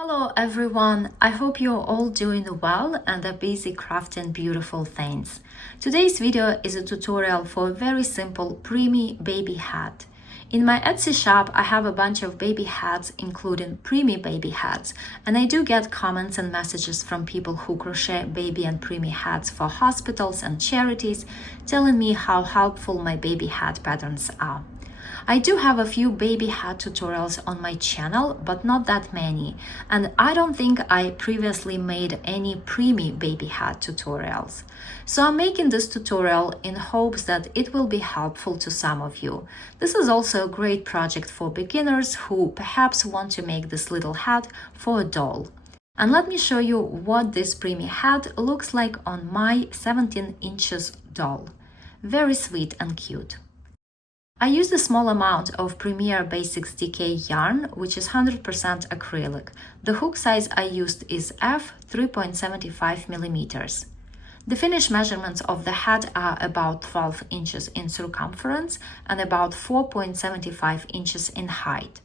Hello everyone, I hope you're all doing well and are busy crafting beautiful things. Today's video is a tutorial for a very simple preemie baby hat. In my Etsy shop, I have a bunch of baby hats, including preemie baby hats, and I do get comments and messages from people who crochet baby and preemie hats for hospitals and charities, telling me how helpful my baby hat patterns are. I do have a few baby hat tutorials on my channel, but not that many, and I don't think I previously made any preemie baby hat tutorials. So I'm making this tutorial in hopes that it will be helpful to some of you. This is also a great project for beginners who perhaps want to make this little hat for a doll. And let me show you what this preemie hat looks like on my 17 inches doll. Very sweet and cute. I used a small amount of Premier Basix DK yarn, which is 100% acrylic. The hook size I used is f 3.75 millimeters. The finished measurements of the hat are about 12 inches in circumference and about 4.75 inches in height.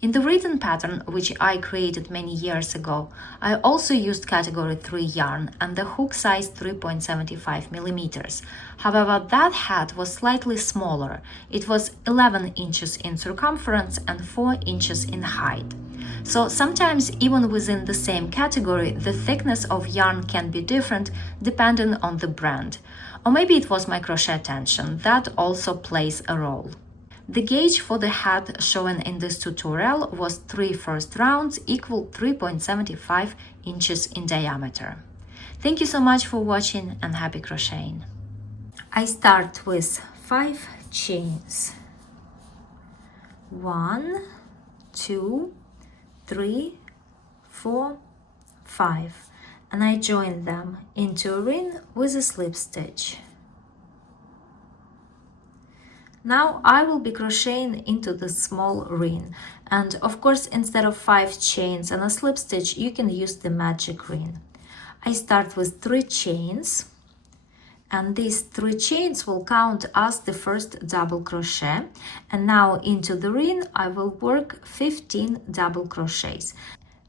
In the written pattern, which I created many years ago, I also used category 3 yarn and the hook size 3.75 millimeters. However, that hat was slightly smaller. It was 11 inches in circumference and 4 inches in height. So sometimes even within the same category, the thickness of yarn can be different depending on the brand. Or maybe it was my crochet tension. That also plays a role. The gauge for the hat shown in this tutorial was 3 first rounds equal 3.75 inches in diameter. Thank you so much for watching and happy crocheting. I start with 5 chains. 1, 2, 3, 4, 5, and I join them into a ring with a slip stitch. Now I will be crocheting into the small ring, and of course instead of 5 chains and a slip stitch you can use the magic ring. I start with 3 chains, and these 3 chains will count as the first double crochet, and now into the ring I will work 15 double crochets,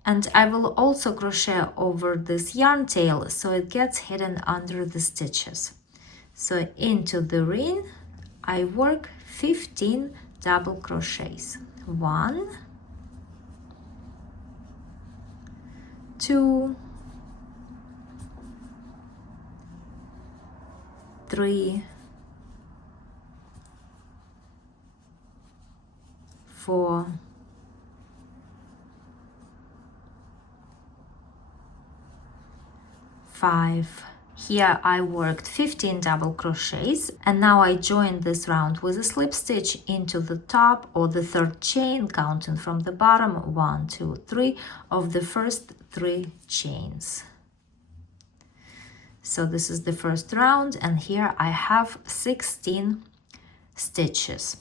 and I will also crochet over this yarn tail so it gets hidden under the stitches. So into the ring I work 15 double crochets. 1, 2, 3, 4, 5. Here I worked 15 double crochets, and now I join this round with a slip stitch into the top or the third chain, counting from the bottom 1, 2, 3 of the first 3 chains. So this is the first round, and here I have 16 stitches,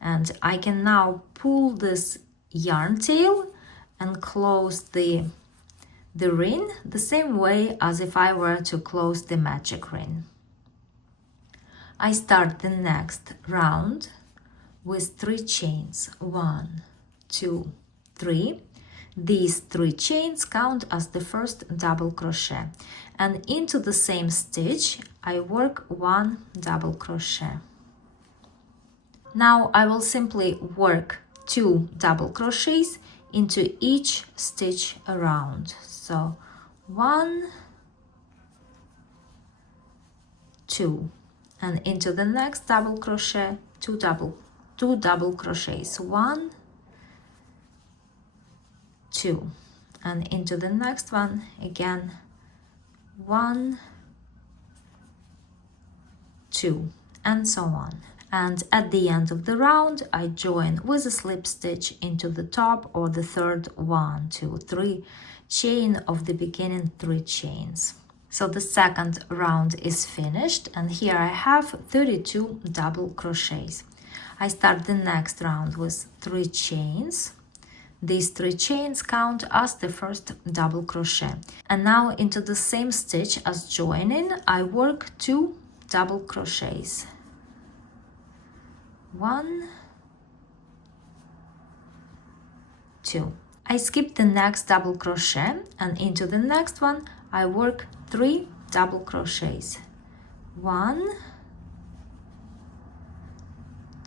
and I can now pull this yarn tail and close the ring the same way as if I were to close the magic ring. I start the next round with 3 chains. 1, 2, 3. These 3 chains count as the first double crochet, and into the same stitch I work 1 double crochet. Now I will simply work 2 double crochets into each stitch around. So 1, 2, and into the next double crochet 2 double crochets. 1, 2, and into the next one again 1, 2, and so on. And at the end of the round I join with a slip stitch into the top or the third 1, 2, 3 chain of the beginning 3 chains. So the second round is finished, and here I have 32 double crochets. I start the next round with 3 chains. These 3 chains count as the first double crochet, and now into the same stitch as joining I work 2 double crochets. 1, 2. I skip the next double crochet, and into the next one I work 3 double crochets. 1,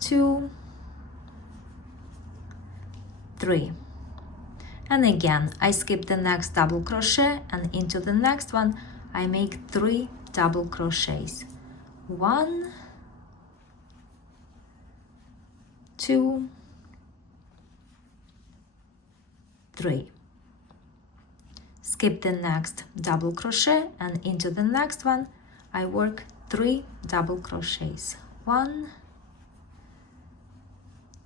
2, 3. And again I skip the next double crochet, and into the next one I make 3 double crochets. 1, 2, 3. Skip the next double crochet, and into the next one I work 3 double crochets. 1,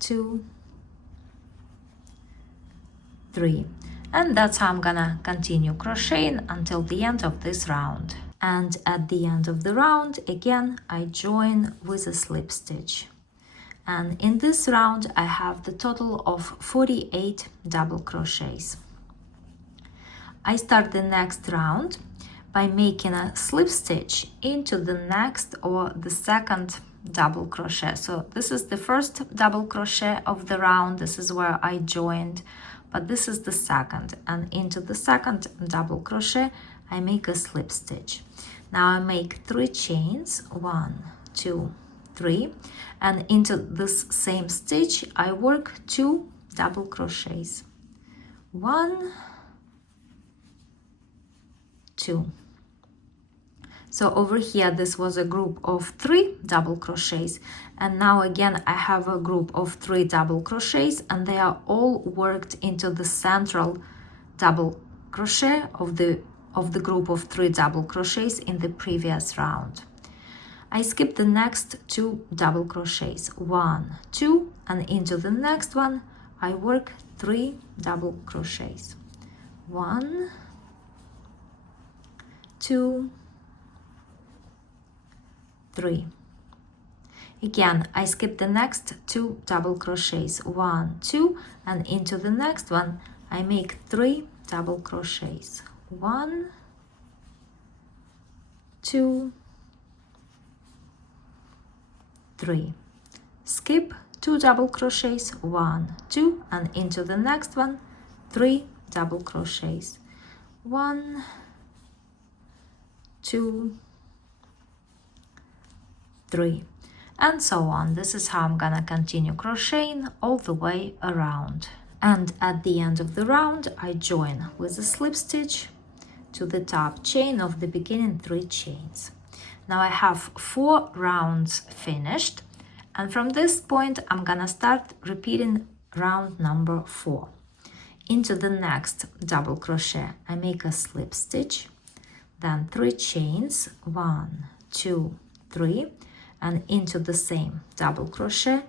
2, 3. And that's how I'm gonna continue crocheting until the end of this round. And at the end of the round, again, I join with a slip stitch. And in this round, I have the total of 48 double crochets. I start the next round by making a slip stitch into the next or the second double crochet. So this is the first double crochet of the round. This is where I joined, but this is the second. And into the second double crochet, I make a slip stitch. Now I make 3 chains, 1, 2, 3, and into this same stitch I work 2 double crochets. 1, 2. So over here this was a group of 3 double crochets, and now again I have a group of 3 double crochets, and they are all worked into the central double crochet of the group of 3 double crochets in the previous round. I skip the next 2 double crochets, 1, 2, and into the next one I work 3 double crochets. 1, 2, 3. Again, I skip the next 2 double crochets, 1, 2, and into the next one I make 3 double crochets. 1, 2, 3. Skip 2 double crochets, 1, 2, and into the next one 3 double crochets. 1, 2, 3, and so on. This is how I'm gonna continue crocheting all the way around. And at the end of the round I join with a slip stitch to the top chain of the beginning 3 chains. Now I have 4 rounds finished, and from this point I'm gonna start repeating round number 4. Into the next double crochet I make a slip stitch, then 3 chains, 1, 2, 3, and into the same double crochet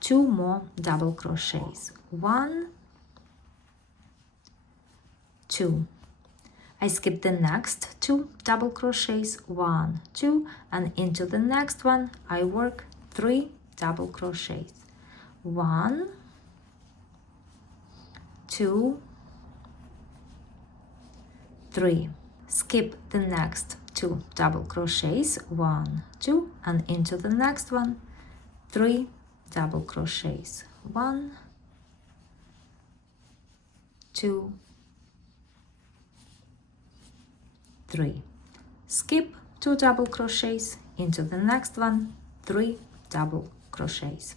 2 more double crochets. 1, 2. I skip the next 2 double crochets, 1, 2, and into the next one I work 3 double crochets. 1, 2, 3. Skip the next 2 double crochets, 1, 2, and into the next one 3 double crochets. 1, 2, 3. Skip 2 double crochets, into the next one 3 double crochets.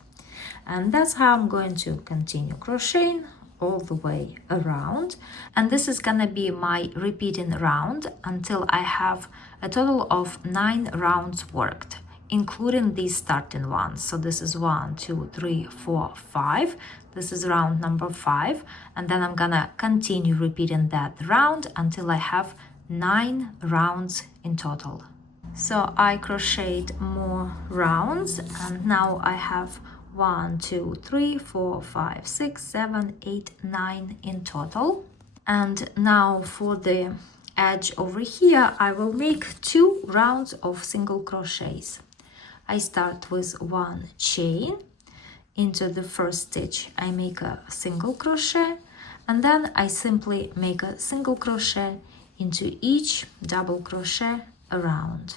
And that's how I'm going to continue crocheting all the way around. And this is gonna be my repeating round until I have a total of 9 rounds worked, including these starting ones. So this is 1, 2, 3, 4, 5. This is round number 5, and then I'm gonna continue repeating that round until I have 9 rounds in total. So I crocheted more rounds, and now I have 1, 2, 3, 4, 5, 6, 7, 8, 9 in total. And now for the edge over here, I will make 2 rounds of single crochets. I start with 1 chain. Into the first stitch I make a single crochet, and then I simply make a single crochet into each double crochet around.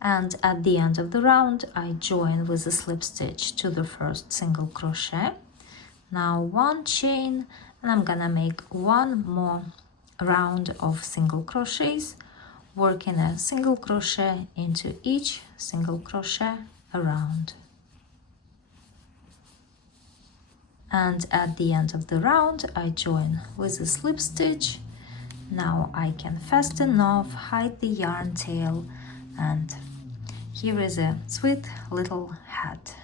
And at the end of the round I join with a slip stitch to the first single crochet, Now one chain, and I'm gonna make one more round of single crochets, working a single crochet into each single crochet around. And at the end of the round I join with a slip stitch. Now I can fasten off, hide the yarn tail, and here is a sweet little hat.